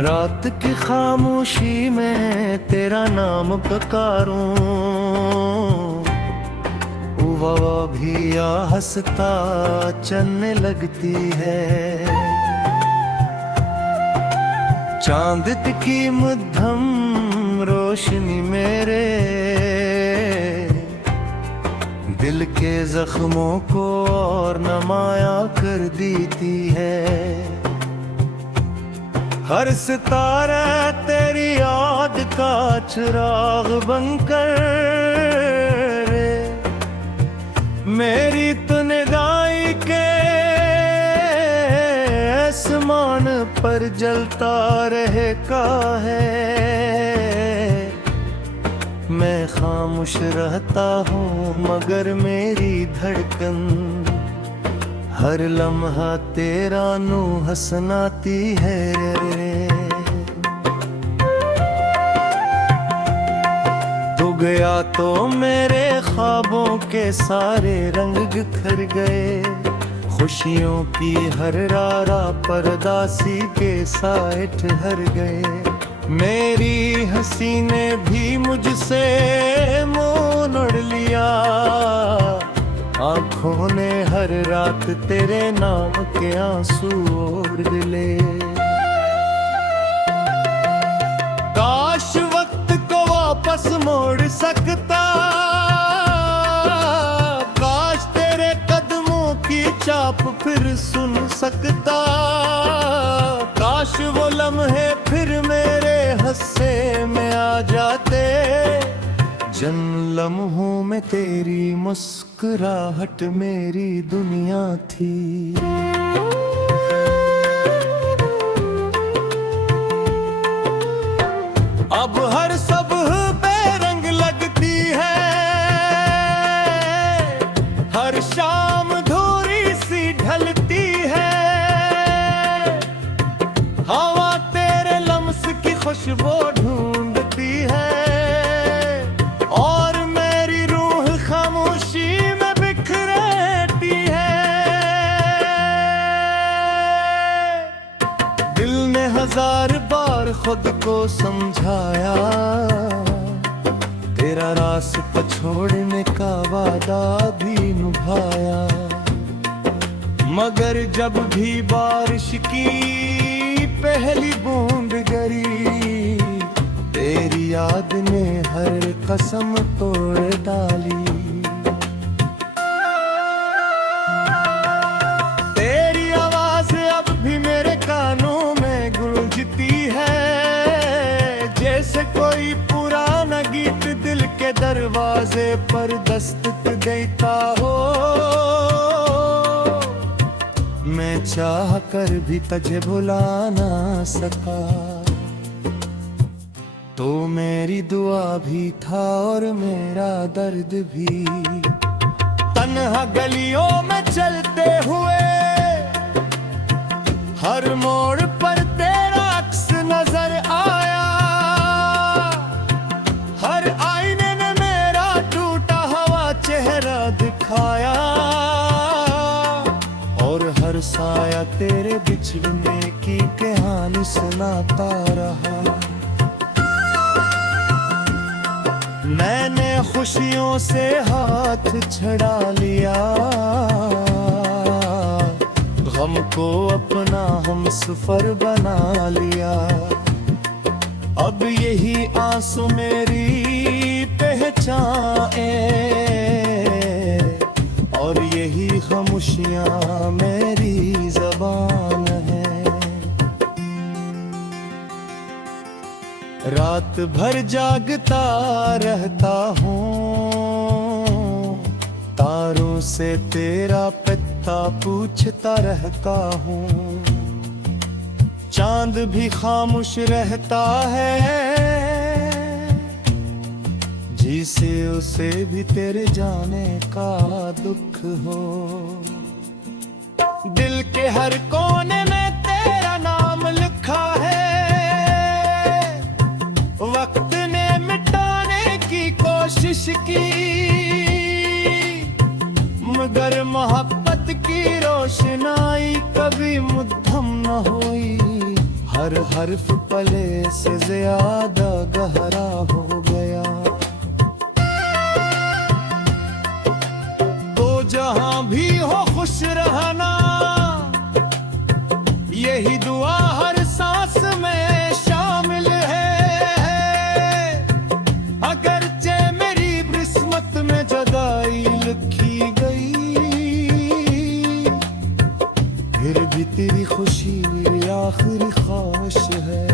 रात की खामोशी में तेरा नाम पुकारूं, हवा भी या हंसता चलने लगती है। चांद की मध्यम रोशनी मेरे दिल के जख्मों को और नमाया कर देती है। हर सितारा तेरी याद का चिराग बनकर मेरी तो निगाही के आसमान पर जलता रहेगा है। मैं खामोश रहता हूँ मगर मेरी धड़कन हर लम्हा तेरा नू हसनाती है। तू गया तो मेरे ख्वाबों के सारे रंग बिखर गए, खुशियों की हर रारा परदासी के साए ठहर गए। मेरी हंसी ने भी मुझसे मुंह मोड़ लिया, आँखों ने हर रात तेरे नाम के आंसू ओढ़ ले। काश वक्त को वापस मोड़ सकता, काश तेरे कदमों की चाप फिर सुन सकता, काश वो लम्हे फिर मेरे हस्से में आ जाते। जिन लम्हों में तेरी मुस्कुराहट मेरी दुनिया थी। अब हर सुबह बेरंग लगती है, हर शाम धूरी सी ढलती है। हवा तेरे लम्स की खुशबू ढूंढती है और मेरी रूह खामोशी में बिखरती है। दिल ने हजार बार खुद को समझाया, तेरा रास्ता छोड़ने का वादा भी निभाया, मगर जब भी बारिश की पहली बूंद गिरी, तेरी याद ने हर कसम तोड़ डाली। तेरी आवाज अब भी मेरे कानों में गूंजती है, जैसे कोई पुराना गीत दिल के दरवाजे पर दस्तक देता हो। मैं चाह कर भी तुझे भुला ना सका, तो मेरी दुआ भी था और मेरा दर्द भी। तन्हा गलियों में चलते हुए हर मोड़ पर तेरा अक्स नजर आया, हर आईने ने मेरा टूटा हुआ चेहरा दिखाया, और हर साया तेरे बिछड़ने की कहानी सुनाता रहा। मैंने खुशियों से हाथ छड़ा लिया, गम को अपना हमसफर बना लिया। अब यही आंसू मेरी पहचान है और यही खामोशियां मेरी ज़बान है। रात भर जागता रहता हूँ, तारों से तेरा पता पूछता रहता हूँ। चांद भी खामोश रहता है, जिसे उसे भी तेरे जाने का दुख हो। दिल के हर कोने में तेरा नाम लिखा है, वक्त ने मिटाने की कोशिश की, मगर मोहब्बत की रोशनाई कभी मुद्दम न हुई। हर हर्फ पले से ज्यादा गहरा हो गया। तो जहां भी हो खुश रहना, यही दुआ हर सांस में शामिल है। अगरचे मेरी किस्मत में जुदाई लिखी गई, फिर भी तेरी खुशी आखिरी ख्वाहिश है।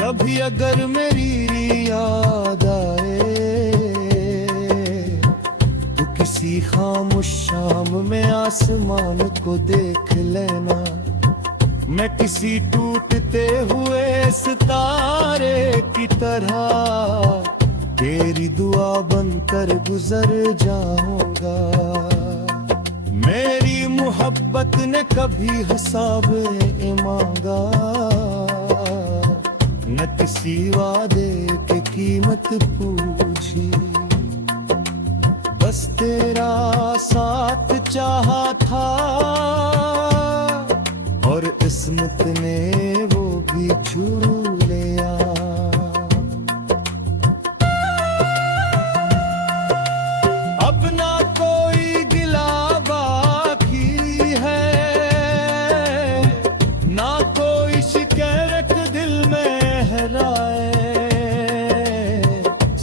कभी अगर मेरी याद आए तो किसी खामोश शाम में आसमान को देख लेना। मैं किसी टूटते हुए सितारे की तरह तेरी दुआ बनकर गुजर जाऊंगा। मेरी मोहब्बत ने कभी हिसाब नहीं मांगा, न किसी वादे की कीमत पूछी। बस तेरा साथ चाहा था और किस्मत ने वो भी छू लिया। अब ना कोई गिला बाकी है, ना कोई शिकायत दिल में हराए।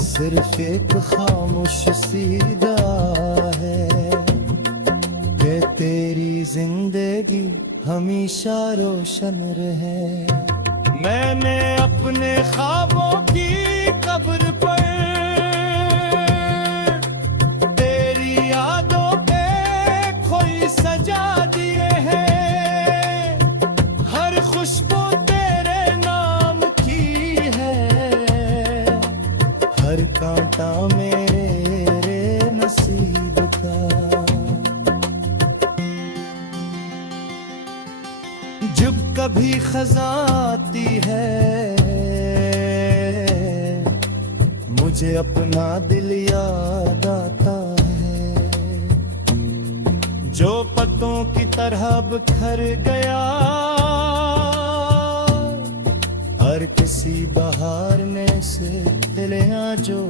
सिर्फ एक खामोश सीधा है कि तेरी जिंदगी हमेशा रोशन रहे। मैंने अपने ख्वाबों की कब्र पर तेरी यादों पे खोई सजा दिए हैं। हर खुशबू तेरे नाम की है, हर कांटा मेरे नसीब का। जब कभी खज़ां आती है, मुझे अपना दिल याद आता है। जो पत्तों की तरह बिखर गया, हर किसी बहार ने से दिलियां जो।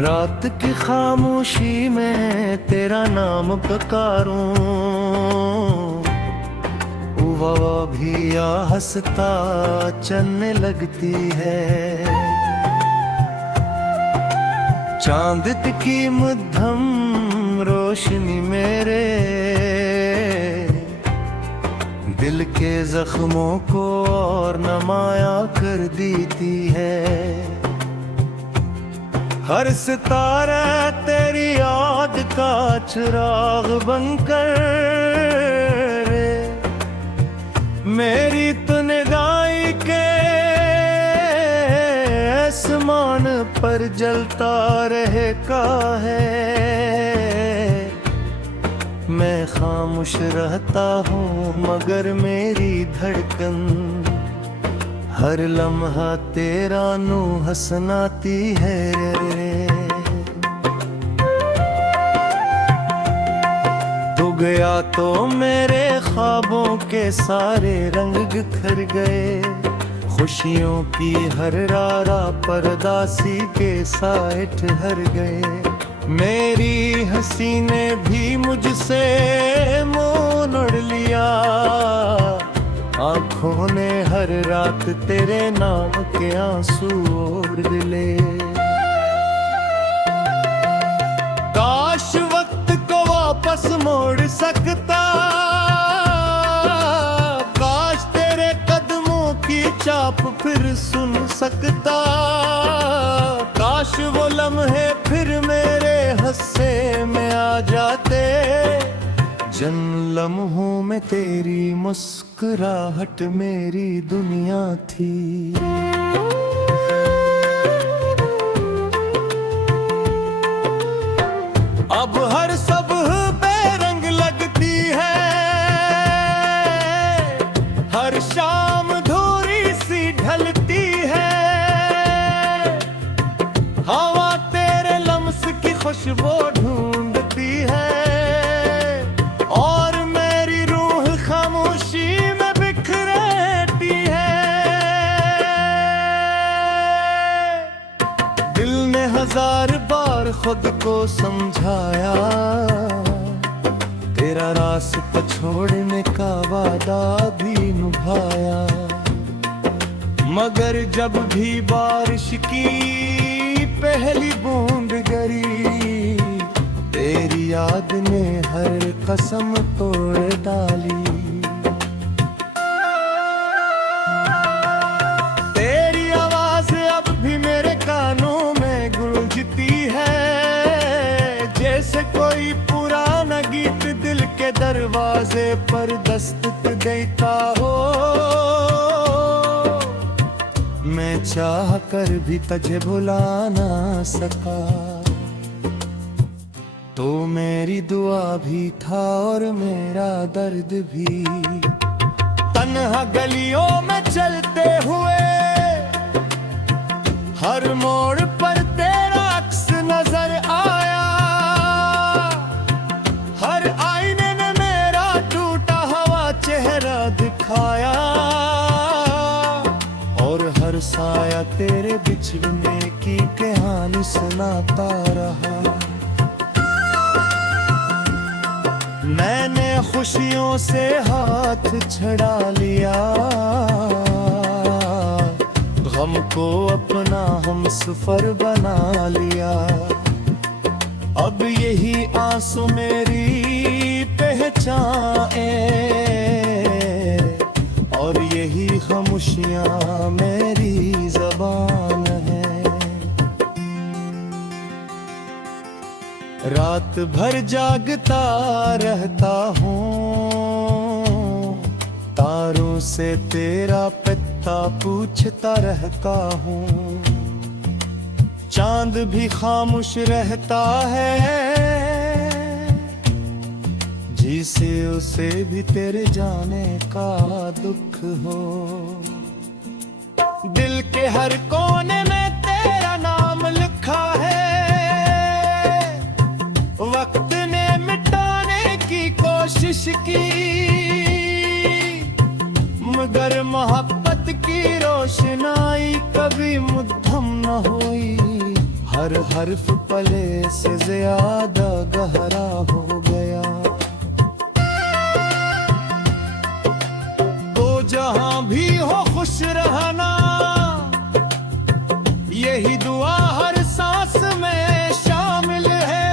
रात की खामोशी में तेरा नाम पुकारूं, हवा भी हंसता चलने लगती है। चांद की मध्यम रोशनी मेरे दिल के जख्मों को और नमाया कर देती है। हर सितारा तेरी याद का चिराग बनकर मेरी तो निगाही के आसमान पर जलता रहेगा है। मैं खामोश रहता हूँ मगर मेरी धड़कन हर लम्हा तेरा नू हसनाती है। तू गया तो मेरे ख्वाबों के सारे रंग बिखर गए। खुशियों की हर रारा परदासी के साए ठहर गए। मेरी हंसी ने भी मुझसे मुँह मोड़ लिया। आँखों ने हर रात तेरे नाम के आंसू ओढ़ ले। काश वक्त को वापस मोड़ सकता, काश तेरे कदमों की चाप फिर सुन सकता। काश वो लम्हे फिर मेरे हिस्से में आ जाते। जिन लम्हों में तेरी मुस्कुराहट मेरी दुनिया थी। अब हर सुबह बेरंग लगती है, हर शाम धूरी सी ढलती है। हवा तेरे लम्स की खुशबू ढूंढती है और मेरी रूह खामोशी में बिखरती है। दिल ने 1000 बार खुद को समझाया, तेरा रास्ता छोड़ने का वादा भी निभाया, मगर जब भी बारिश की पहली बूंद गिरी, तेरी याद ने हर कसम तोड़ डाली। तेरी आवाज अब भी मेरे कानों में गूंजती है, जैसे कोई पुराना गीत दिल के दरवाजे पर दस्तक देता हो। मैं चाह कर भी तुझे भुला ना सका, तो मेरी दुआ भी था और मेरा दर्द भी। तन्हा गलियों में चलते हुए हर मोड़ पर तेरा अक्स नजर आया, हर आईने ने मेरा टूटा हुआ चेहरा दिखाया, और हर साया तेरे बिछड़ने की कहानी सुनाता रहा। मैंने खुशियों से हाथ छड़ा लिया, गम को अपना हमसफर बना लिया। अब यही आंसू मेरी पहचान और यही खामोशियां मेरी ज़बान है। रात भर जागता रहता हूँ, तारों से तेरा पता पूछता रहता हूँ। चांद भी खामोश रहता है, जिसे उसे भी तेरे जाने का दुख हो। दिल के हर कोने में तेरा नाम लिखा है, वक्त ने मिटाने की कोशिश की, मगर मोहब्बत की रोशनाई कभी मुद्दम न हुई। हर हर्फ पले से ज्यादा गहरा हो गया। जहां भी हो खुश रहना, यही दुआ हर सांस में शामिल है।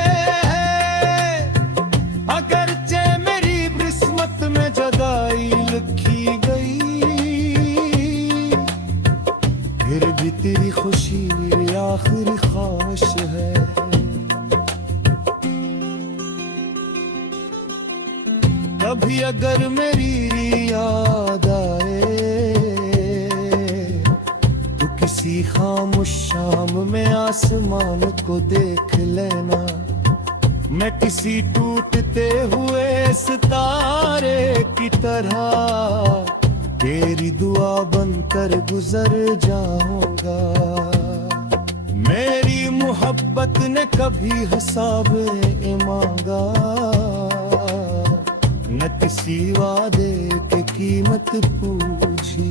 अगरचे मेरी किस्मत में जुदाई लिखी गई, फिर भी तेरी खुशी मेरी आखिरी ख्वाहिश है। कभी अगर मेरी याद आए, तो किसी खामोश शाम में आसमान को देख लेना। मैं किसी टूटते हुए सितारे की तरह तेरी दुआ बनकर गुजर जाऊंगा। मेरी मोहब्बत ने कभी हिसाब मांगा, न किसी वादे की कीमत पूछी।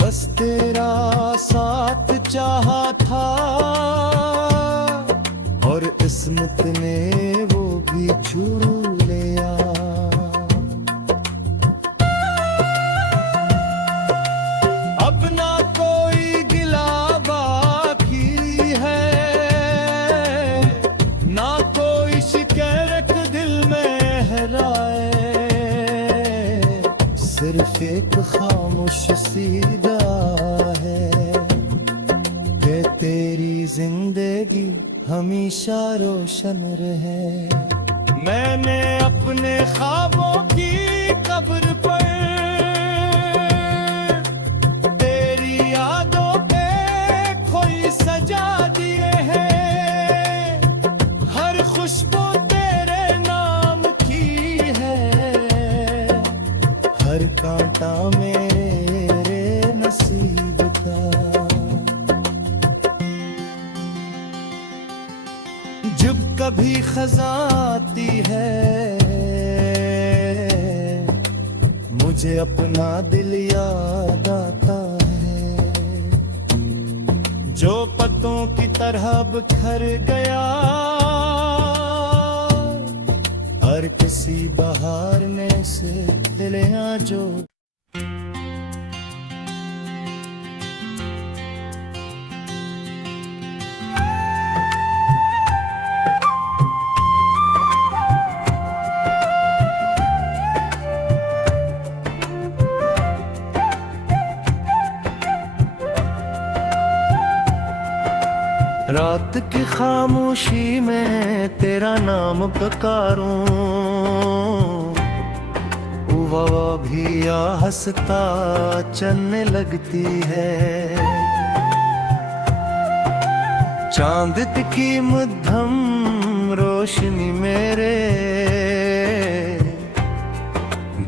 बस तेरा साथ चाहा था, और किस्मत ने वो भी छू लिया। अब ना कोई गिला बाकी है, ना कोई शिकायत दिल में सिर्फ एक खामोश सीधा है कि तेरी जिंदगी हमेशा रोशन रहे। मैंने अपने ख्वाबों की कब्र पर तेरी यादों पे खोई सजा दिए हैं। हर मेरे नसीब का। जब कभी खज़ा आती है मुझे अपना दिल याद आता है, जो पत्तों की तरह बिखर गया हर किसी बहार ने से दिलियां जो। रात की खामोशी में तेरा नाम पुकारूं, हवा भी हंसता चलने लगती है। चांद की मध्यम रोशनी मेरे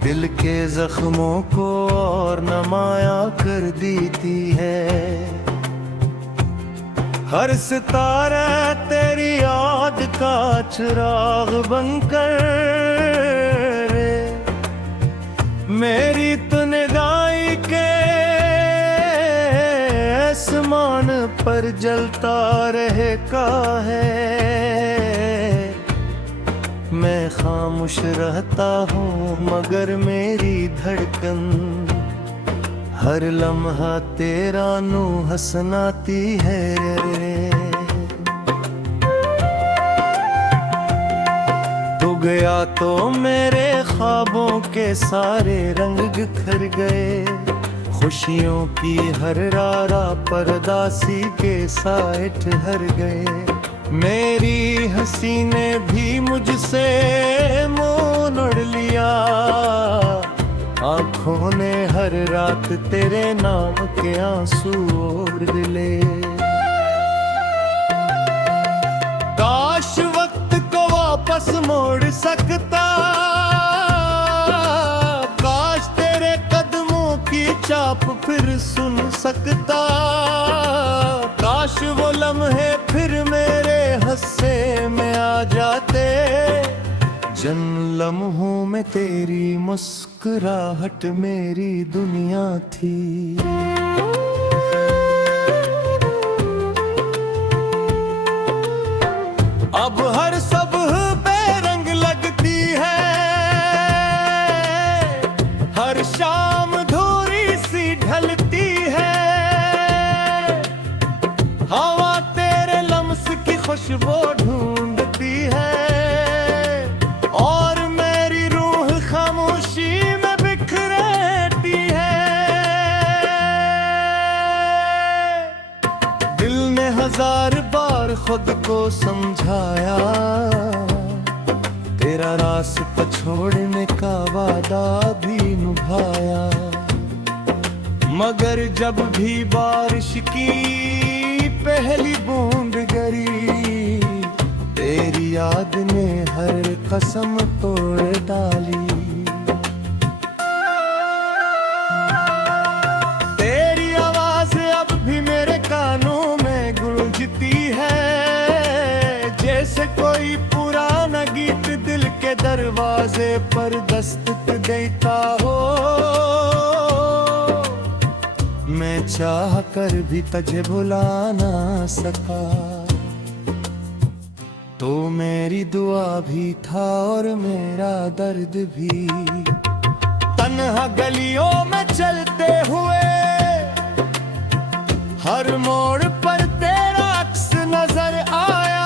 दिल के जख्मों को और नमाया कर देती है। हर सितारा तेरी याद का चिराग बनकर मेरी तो निगाही के आसमान पर जलता रहेगा है। मैं खामोश रहता हूँ मगर मेरी धड़कन हर लम्हा तेरा नू हसनाती है। तू गया तो मेरे ख्वाबों के सारे रंग बिखर गए, खुशियों की हर रारा परदासी के साए ठहर गए। मेरी हंसी ने भी मुझसे मुँह मोड़ लिया, आँखों ने हर रात तेरे नाम के आंसू और दिले। काश वक्त को वापस मोड़ सकता, काश तेरे कदमों की चाप फिर सुन सकता, काश वो लम्हे फिर मेरे हिस्से में आ जाते। जिन लम्हों में तेरी मुस्कुराहट मेरी दुनिया थी। अब हर सुबह बेरंग लगती है, हर शाम धूरी सी ढलती है। हवा तेरे लम्स की खुशबू ढूंढती है और मेरी रूह खामोशी में बिखरती है। दिल ने हजार बार खुद को समझाया, तेरा रास्ता छोड़ने का वादा भी निभाया, मगर जब भी बारिश की पहली बूंद गिरी तेरी याद ने हर कसम तोड़ डाली। तेरी आवाज अब भी मेरे कानों में गूंजती है, जैसे कोई पुराना गीत दिल के दरवाजे पर दस्तक देता हो। मैं चाह कर भी तुझे भुला ना सका, तो मेरी दुआ भी था और मेरा दर्द भी। तन्हा गलियों में चलते हुए हर मोड़ पर तेरा अक्स नजर आया,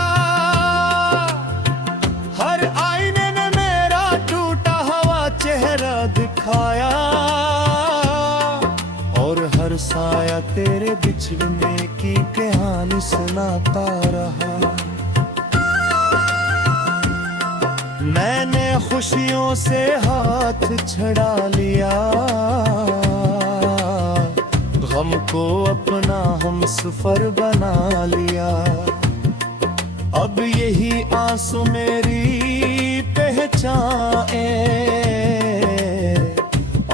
हर आईने ने मेरा टूटा हुआ चेहरा दिखाया, और हर साया तेरे बिछड़ने की कहानी सुनाता रहा। मैंने खुशियों से हाथ छड़ा लिया, गम को अपना हमसफर बना लिया। अब यही आंसू मेरी पहचान है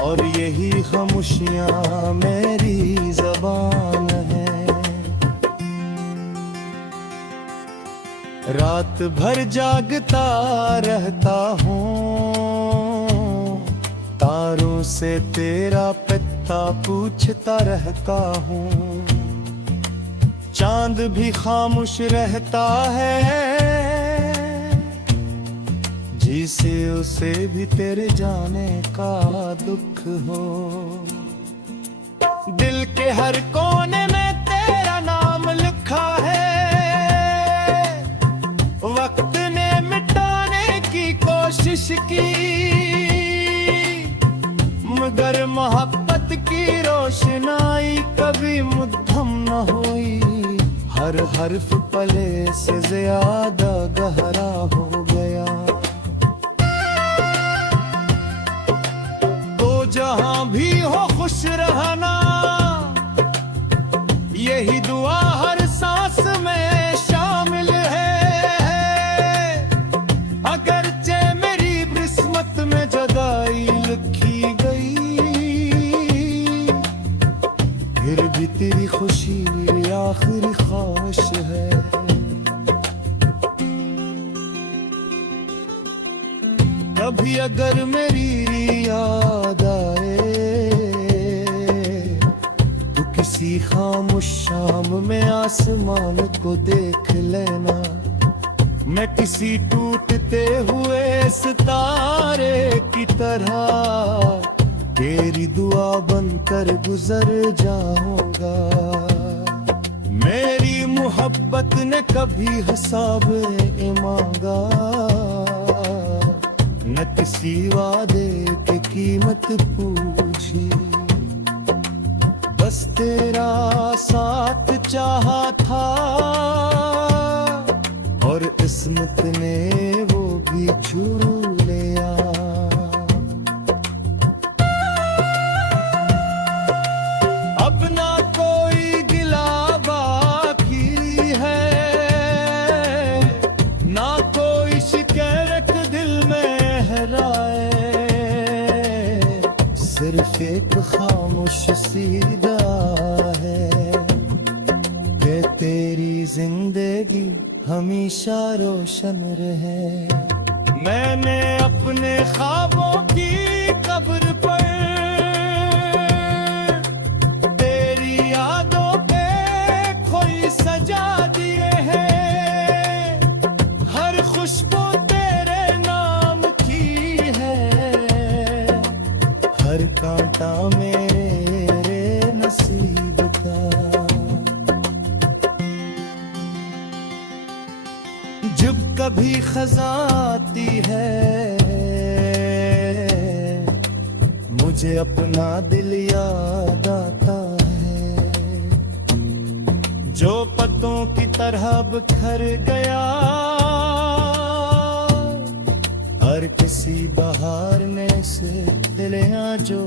और यही खामोशियां मेरी ज़बान है। रात भर जागता रहता हूँ, तारों से तेरा पता पूछता रहता हूँ। चांद भी खामोश रहता है, जिसे उसे भी तेरे जाने का दुख हो। दिल के हर कोने में तेरा नाम लिखा है, वक्त ने मिटाने की कोशिश की, मगर मोहब्बत की रोशनाई कभी मुद्दम न हुई। हर हर्फ पले से ज्यादा गहरा हो गया। तो जहां भी हो खुश रहना, यही दुआ हर सांस में शामिल है। अगरचे मेरी किस्मत में जुदाई लिखी गई, फिर भी तेरी खुशी आखिरी ख्वाहिश है। कभी अगर मेरी याद आए, तो किसी खामोश शाम में आसमान को देख लेना। मैं किसी टूटते हुए सितारे की तरह तेरी दुआ बनकर गुजर जाऊंगा। मेरी मोहब्बत ने कभी हिसाब नहीं मांगा, न किसी वादे की कीमत पूछी। बस तेरा साथ चाहा था, और किस्मत ने वो भी छू लिया। अब ना कोई गिला बाकी है, ना कोई शिकायत दिल में हराए। सिर्फ एक खामोश सीधा है कि तेरी जिंदगी हमेशा रोशन रहे। मैंने अपने ख्वाबों की कब्र पर तेरी यादों पे कोई सजा दिए हैं। हर खुशबू तेरे नाम की है, हर कांटा मेरे नसीब का। जब कभी खज़ां आती है, मुझे अपना दिल याद आता है, जो पत्तों की तरह बिखर गया। हर किसी बहार में से दिलियां जो